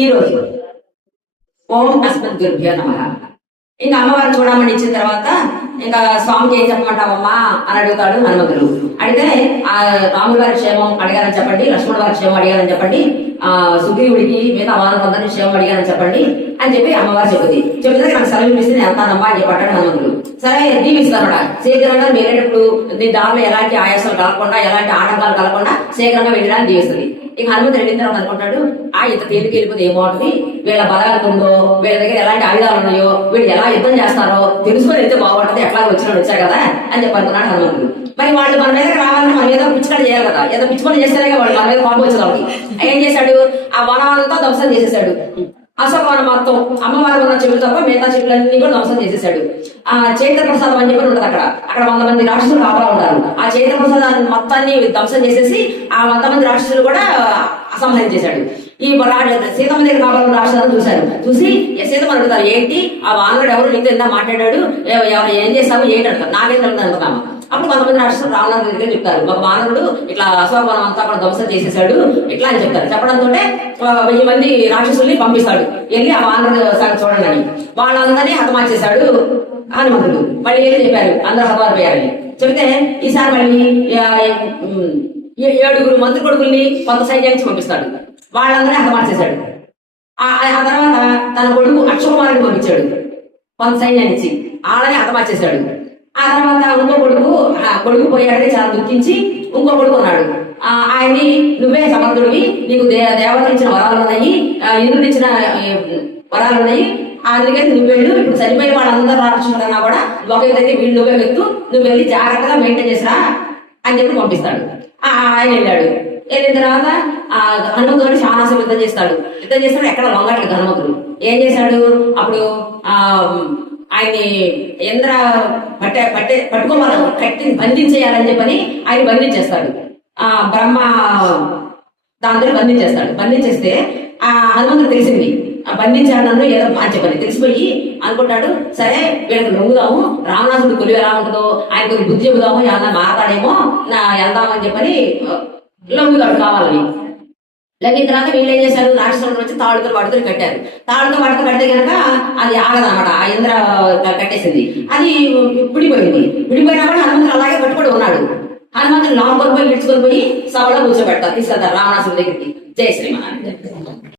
ఈ రోజు ఓం అస్మద్ గురుభ్యో నమః. ఇంకా అమ్మవారిని చూడమని ఇచ్చిన తర్వాత ఇంకా స్వామికి ఏం చెప్పమంటావమ్మా అని అడుగుతాడు హనుమంతుడు. అడిగితే ఆ రాముల వారి క్షేమం అడిగారని చెప్పండి, లక్ష్మణుల వారి క్షేమం అడిగారని చెప్పండి, సుగ్రీవుడికి మిగతా వారందరినీ క్షేమం అడిగారని చెప్పండి అని చెప్పి అమ్మవారు చెబుతుంది. చెబితే నాకు సెలవు ఇస్తే నేను వెళ్తానమ్మా అని చెప్పాడు హనుమంతుడు. సరే దీవిస్తాను శీఘ్రంగా వెళ్ళేటప్పుడు నీ దారిలో ఎలాంటి ఆయాసాలు కలగకుండా ఎలాంటి ఆటంకాలు కలగకుండా శీఘ్రంగా వెళ్ళడానికి దీవిస్తుంది. ఇక హనుమంతుడు వెళ్ళిన తర్వాత అనుకుంటాడు, ఇంత తేలికి వెళ్ళిపోతే ఏమవుతుంది, వీళ్ళ బలాలు ఉందో, వీళ్ళ దగ్గర ఎలాంటి ఆయుధాలు ఉన్నాయో, వీళ్ళు ఎలా యుద్ధం చేస్తారో తెలుసుకొని వెళ్తే బాగుంటది, ఎట్లా వచ్చా కదా అని చెప్పి అనుకున్నాడు హనుమంతుడు. మరి వాళ్ళు మన మీద రావాలని మనం ఏదో పిచ్చుకొని చేయాలి కదా, ఏదో పిచ్చుకొని చేస్తేనే వాళ్ళు మన మీద కోపం వచ్చేది వాళ్ళకి. ఏం చేశాడు, ఆ వనాలంతా ధ్వంసం చేసేసాడు. అశోకవనం మొత్తం అమ్మవారు ఉన్న చెవులు తప్ప మిగతా చెవులన్నీ కూడా ధ్వంసం చేసేసాడు. ఆ చైత్ర ప్రసాదం అని చెప్పి ఉంటది, అక్కడ 100 మంది రాక్షసులు కాపలా ఉంటారు. ఆ చైత్ర ప్రసాదాన్ని మొత్తాన్ని ధ్వంసం చేసేసి ఆ 100 మంది రాక్షసులు కూడా అసంహరించేశాడు. ఈ సీతమ్మ దగ్గర కాపాలని రాక్షసాలను చూసి సీతమ్మ అడుగుతారు, ఏంటి ఆ వానరుడు ఎవరు నీతో ఎంత మాట్లాడాడు, ఏం చేస్తావు ఏంటి అంటారు, నాకేం అనుకున్నాము. అప్పుడు 100 మంది రాక్షసులు రావణాసు దగ్గర చెప్తారు, ఒక వానరుడు ఇట్లా అశోకవనం అంతా కూడా ధ్వంసం చేసేసాడు ఇట్లా అని చెప్తారు. చెప్పడంతో 1000 మంది రాక్షసుల్ని పంపిస్తాడు, వెళ్ళి ఆ వానరుడు చూడండి అని. వాళ్ళందరినీ హతమార్చేశాడు హనుమంతుడు. మళ్ళీ ఏం చెప్పారు, అందరూ హతమారిపోయారని చెబితే ఈసారి మళ్ళీ 7 మంత్రి కొడుకుల్ని కొంత సైన్యానికి పంపిస్తాడు, వాళ్ళందరినీ హతమార్చేశాడు. ఆ తర్వాత తన కొడుకు అక్షకుమారుడిని పంపించాడు, కొంత సైన్యాన్ని వాళ్ళని హతమార్చేశాడు. ఆ తర్వాత ఇంకో కొడుకు పోయాడని చాలా దుఃఖించి ఇంకో కొడుకు ఉన్నాడు. ఆయన్ని నువ్వే సమర్థుడివి, నీకు దేవతలు ఇచ్చిన వరాలు ఉన్నాయి, ఇంద్రుడు ఇచ్చిన వరాలు ఉన్నాయి, అందుకని నువ్వు వెళ్ళు, ఇప్పుడు చనిపోయిన వాళ్ళందరూ రాక్షసులన్నా కూడా ఒక దగ్గర వీళ్ళు నువ్వే వెళ్తూ నువ్వు వెళ్ళి జాగ్రత్తగా మెయింటైన్ చేసిరా అని చెప్పి పంపిస్తాడు. ఆయన వెళ్ళాడు. వెళ్ళిన తర్వాత హనుమంతుడు శానాసం యుద్ధం చేస్తాడు. ఎక్కడ లొంగట్లేదు హనుమంతుడు. ఏం చేశాడు, అప్పుడు ఆయన్ని ఇంద్ర పట్టుకోవాలి కట్టి బంధించేయాలని చెప్పని ఆయన బంధించేస్తాడు. బ్రహ్మ దాంతో బంధించేస్తే ఆ హనుమంతుడు తెలిసింది బంధించాడు నన్ను ఏదో అని చెప్పని తెలిసిపోయి అనుకుంటాడు, సరే వీళ్ళకి లొంగుదాము, రావణాసుడు కొలువు ఎలా ఉంటుందో ఆయన కొద్ది బుద్ధి చెబుదాము, ఏమన్నా మాట్లాడేమో వెళ్దామని చెప్పని లొంగుతాడు కావాలని. లగిన తర్వాత వీళ్ళు ఏం చేశారు, రాక్షసులను వచ్చి తాడుతో కట్టారు. తాడుతో కడితే కనుక అది ఆగదనమాట, ఆ ఇంద్ర కట్టేసింది, అది విడిపోయినా కూడా హనుమంతుడు అలాగే పట్టుబడి ఉన్నాడు. హనుమంతుడు లాంగ్ పోయి ఇడ్చుకొని పోయి సభలో కూర్చోబెడతారు, తీసుకెళ్తారు రావణాసుడి దగ్గరికి. జై శ్రీమన్నారాయణ.